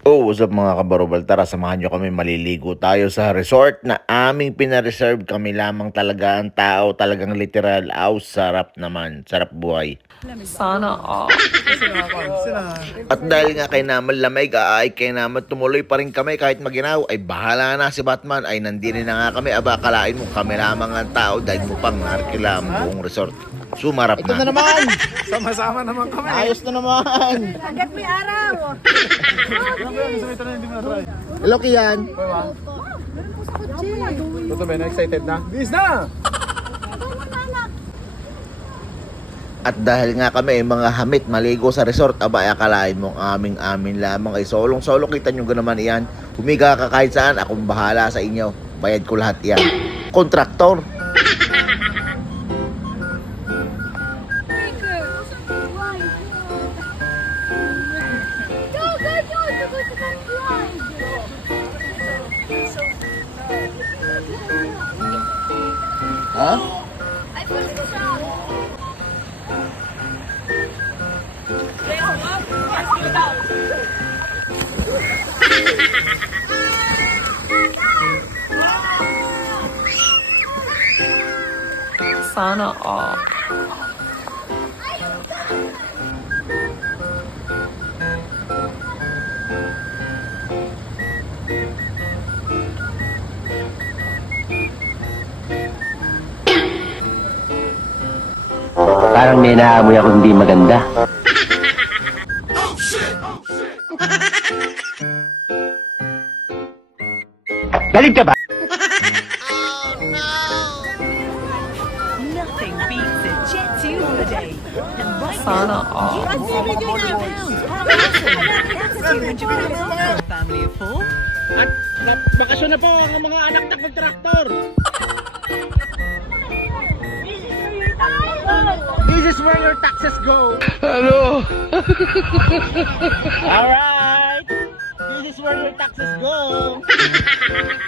Oh, what's up mga kabarobal? Tara, samahan nyo kami, maliligo tayo sa resort na aming pinareserve. Kami lamang talaga ang tao, talagang literal. Aw, sarap naman, sarap buhay. Sana all. At dahil nga kay naman lamig, ay kay naman tumuloy pa rin kami kahit maginaw. Ay bahala na si Batman, ay nandito na nga kami. Aba, kalain mo, kami lamang ang tao dahil mo pang narkila ang buong resort. Sumarap Ito na na. naman! Sama-sama naman kami. Ayos na naman! Agad may araw. Hello, Kian! Toto Ben, excited na? Bis na! At dahil nga kami ay mga hamit maligo sa resort, aba ay akalain mo ang amin lamang ay solong-solo. Kita nyo naman iyan. Humiga ka kahit saan, akong bahala sa inyo. Bayad ko lahat yan. Kontraktor. Ha? Sana all. Parang may naamoy ako hindi maganda. Galit ka ba? Nothing beats a Jet 2 holiday. And right Sana all. now, £200 family of 4. Bakasyon na po ang mga anak ng kontraktor! This is where your taxes go! Ano? Alright! This is where your taxes go!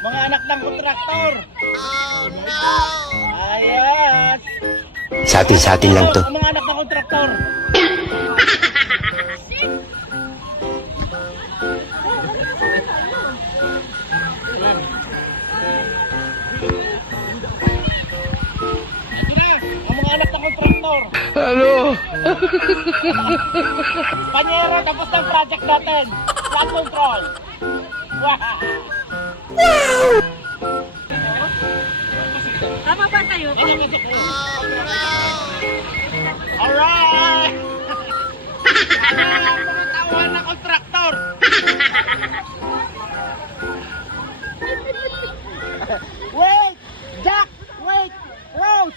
Mga anak ng kontraktor! Oh no! Ayos! Sa atin lang to. Ang mga anak ng kontraktor! Ito na! Ang mga anak ng kontraktor! Ano? Panyero, tapos ng project natin! Flood control! Wow! Tama ba tayo? Alright! Ano ang mga tauhan ng kontraktor? Wait! Jack! Wait! Rose!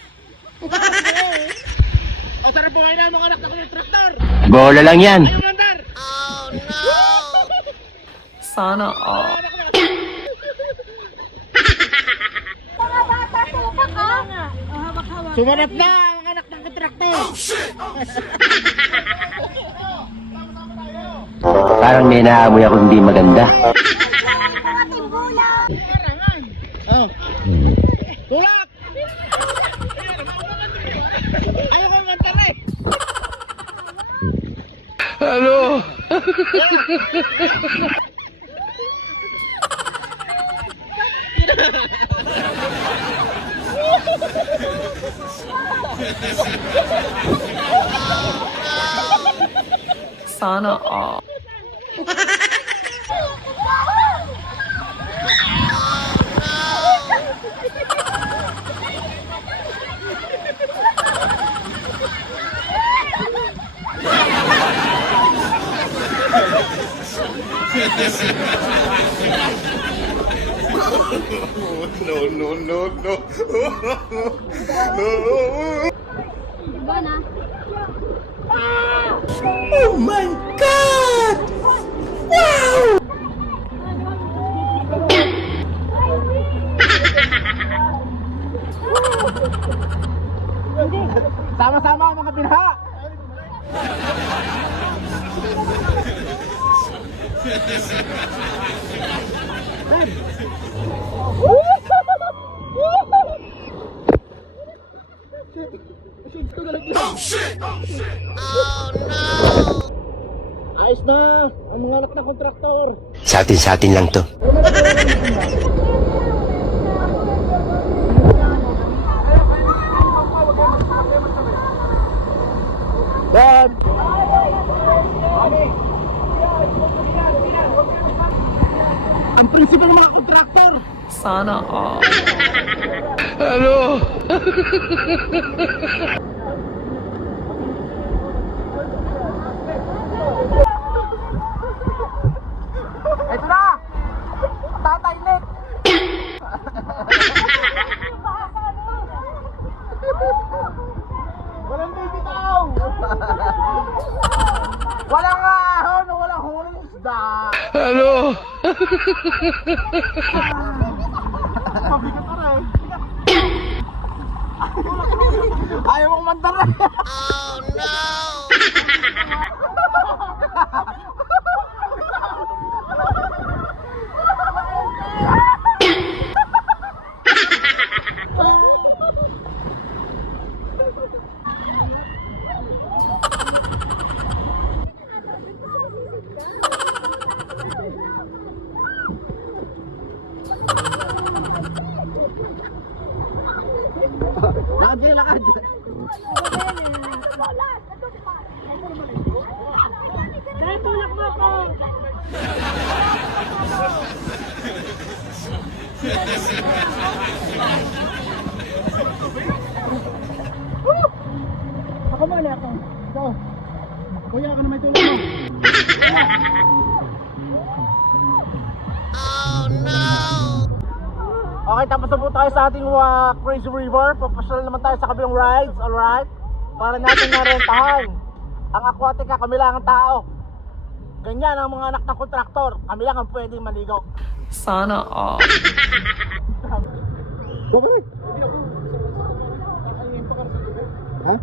Okay! O sarap buhay na ang mga anak ng kontraktor! Bola lang yan. Ayaw mandar! Sana all. Mga bata, tupak ka. Hawak-hawak. Sumanap na ang mga anak ng kontraktor! Parang may naamoy ako hindi maganda. Mga timbulan. Oh. Tulak! Ayaw ko mantar eh! Ano? Sana all. Diba na? Sama-sama ang mga binha! Ayos na! Ang mga anak ng kontraktor. Sa atin lang to. Dad! Ang prinsipal ng mga kontraktor. Sana all. Ano? Ito na! Tatay Nick! Walang bibitaw! Walang ahon! Walang huling isda! Ano? Pabigat ka rin! Ayaw mong mandara! Oh no! Lakad kayo, lakad! Dahil tulak mo ako. Ako mali ako. Ito. Kuya, ako na may tulong mo. Okay, tapos na po tayo sa ating Crazy River. Papasyal naman tayo sa kabilang rides, alright? Para natin narentahan ang aquatica, kami lang ang tao. Ganyan ang mga anak ng kontraktor. Kami lang ang pwedeng maligaw. Sana all. Bakit? Ha?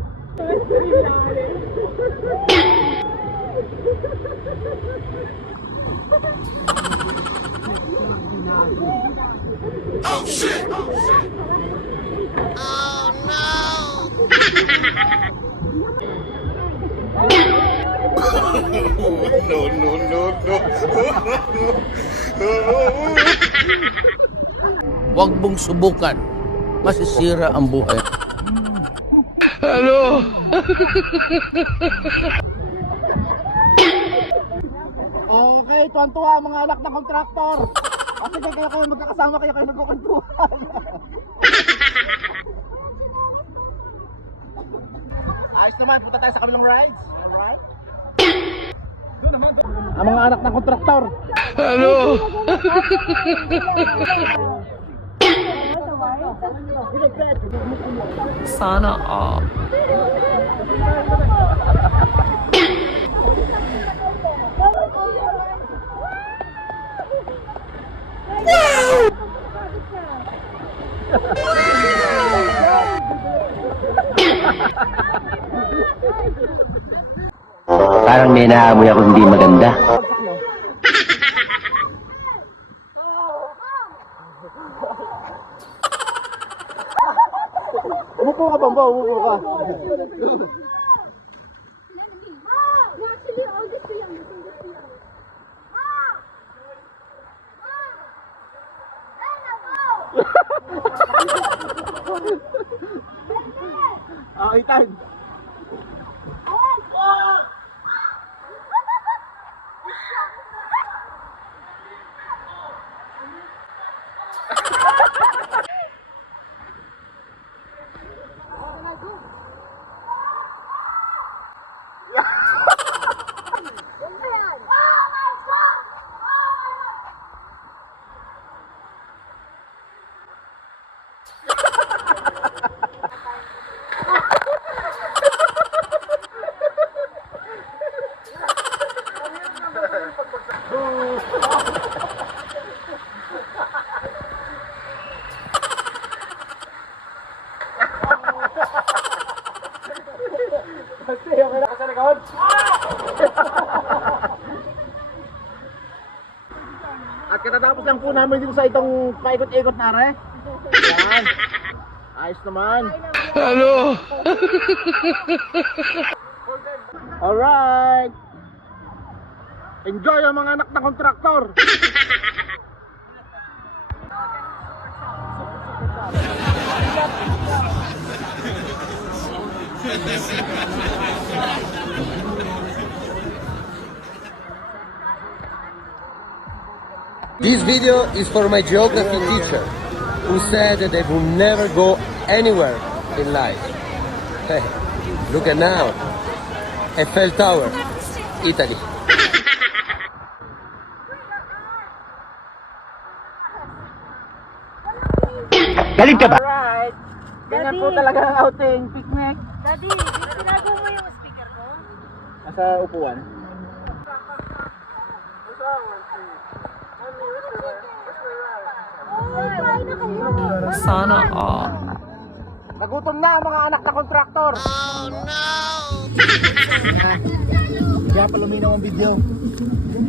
Huwag mong subukan. Masisira ang buhay. Ano? Okay, tuwan-tuwa ang mga anak ng kontraktor. Kasi kayo magkakasama kayo nagkukuntuhan. Ayos naman, punta tayo sa kabilang rides. Alright? Doon naman, doon. Ang mga anak ng kontraktor. Ano? Sana all. Parang may naamoy ako hindi maganda. Umupo ka, Bamba, umupo ka. Actually, all this ko lang. Okay, time. At katatapos lang po namin dito sa itong paikot-ikot na re. Yan. Ayos naman. Ano? Alright. Enjoy ang mga anak na kontraktor. This video is for my geography teacher who said that they will never go anywhere in life. Hey, look at now. Eiffel Tower, Italy. Galing ka ba? Alright. Ganyan po talaga ang outing. Picnic. Daddy, tinago mo yung speaker ko? Nasa upuan. Oh, kain na kayo. Sana all. Nagutom na ang mga anak na kontraktor. Oh no! Kaya pa luminaw ang video.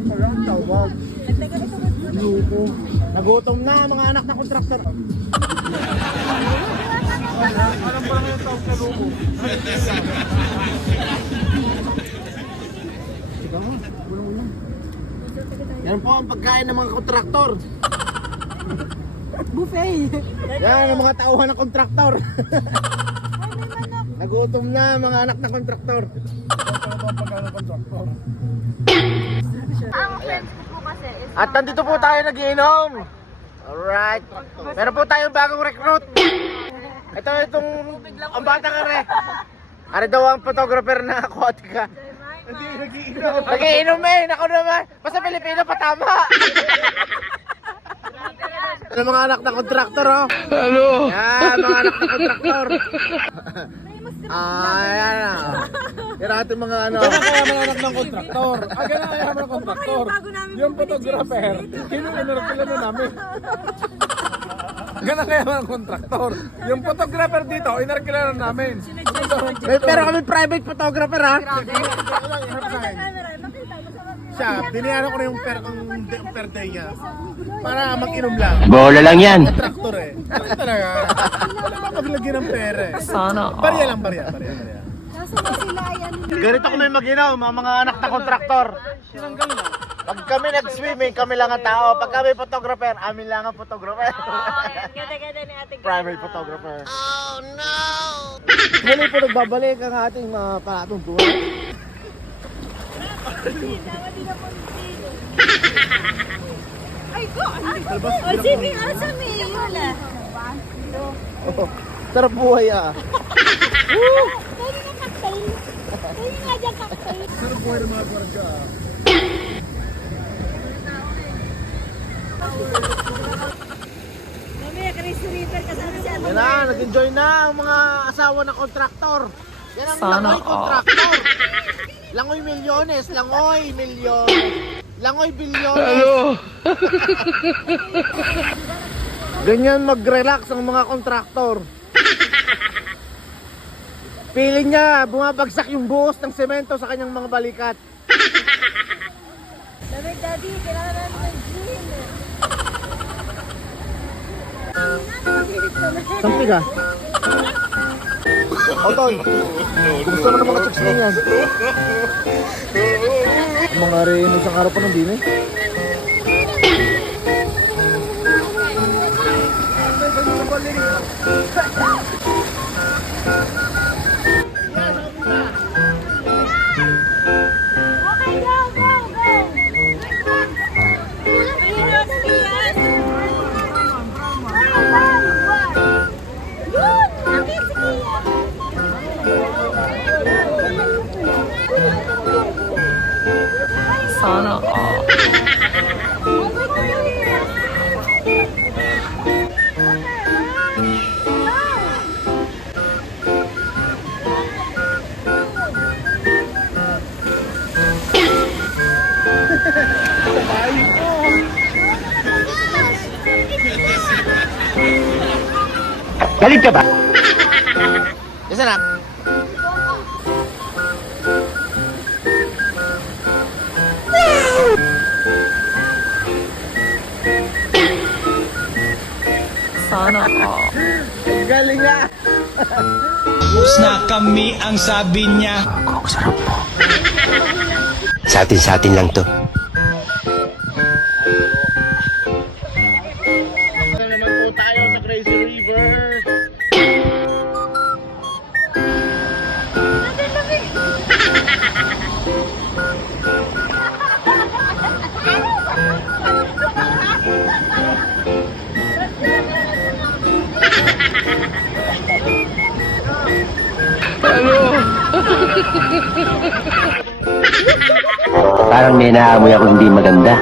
Parang tawag. Luko. Nagutom na ang mga anak na kontraktor. Alam ko lang yung tawag na luko. Yan po ang pagkain ng mga kontraktor. Buffet. Yan ang mga tauhan ng kontraktor. Nagutom na ang mga anak ng kontraktor. Ang Facebook ko kasi is... At nandito po tayo nagiinom. Alright. Meron po tayong bagong recruit. Itong ang bata ka rin. Ano daw ang photographer na Aquatica? Hindi, nagiinom. Nagiinom eh. Naku naman. Basta Pilipino pa tama. Ano mga anak ng kontraktor oh? Ano? Yan, mga anak ng kontraktor. Ayan na. Yan ang ating mga ano. Ganun kaya mga anak ng kontraktor. Ganun kaya mga kontraktor. Yung photographer, kinunarapila na namin. Ganun kaya mga kontraktor. Yung photographer dito, inarkila na namin. Pero kami private photographer ha. Siya, diniyano ko na yung per day niya. Para mag-inom lang. Bola lang yan. Kontraktor eh. Ano talaga? Wala ba maglagyan ng pera eh. Sana Barya all. lang, barya. Kaso na sila yan. Ganito kami mag-inom, mga anak na kontraktor. Pag kami nag-swimming, kami lang ang tao. Pag kami photographer, amin lang ang photographer. Ganda-ganda ni ate. Private photographer. Oh no! Muli po nagbabalik ang ating mga palatuntunan. Ay, ko! O, sige, asam eh. Wala. Oh, sarap buhay ah. Pwede na cocktail. Pwede nga dyan cocktail. Sarap buhay ng mga barga. Mamaya, Chris River kasama siya. Yan na, nag-enjoy na ang mga asawa ng kontraktor. Yan ang Sana langoy all. kontraktor. Langoy milyones, langoy milyones. Langoy bilyones. Ano? Ganyan mag-relax ang mga kontraktor. Feeling niya, bumabagsak yung buhos ng semento sa kanyang mga balikat. Sabi, Daddy, kailangan natin ng gin. Sampi ka? Otoy, kumusta mo ng mga chicks na yan? Ang mga rin isang araw pa ng din eh. Okay, go, go, go! Ayun, Spias! Yun! Bakit si Kia? Sana all. Galing ka ba? Yes, anak. Sana all. Galing nga. Tapos na kami ang sabi niya. Sa atin lang to. Parang may naamoy ako hindi maganda.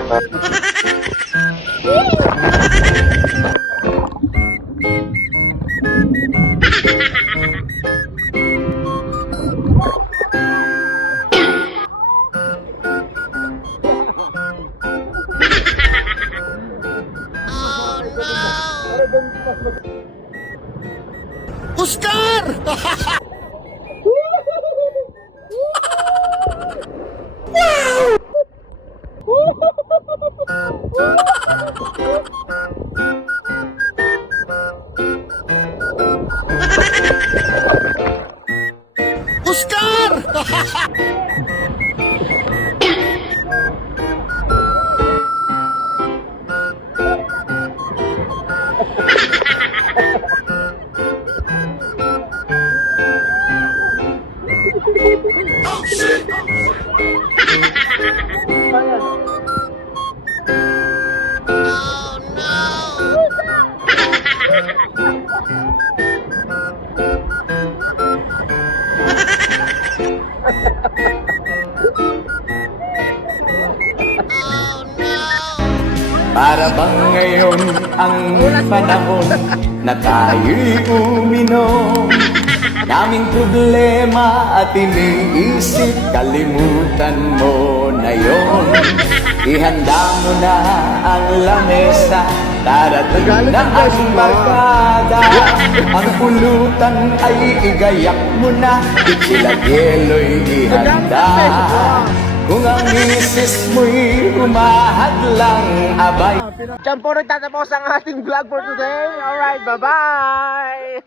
Para bang ngayon ang panahon na tayo'y uminom. Daming problema at iniisip, kalimutan mo na yon. Ihanda mo na ang lamesa, darating na ang barkada. Ang pulutan ay igayak mo na, itsilagelo'y ihanda. Kung ang misis mo'y umahadlang, abay. Diyan po nagtatapos ang ating vlog for today. Alright, bye-bye!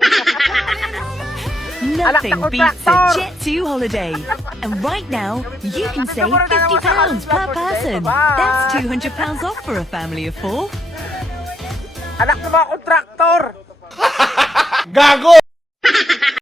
Nothing beats a Jet2 holiday. And right now, you can save £50 per person. That's £200 off for a family of 4. Anak ng mga kontraktor! Gago!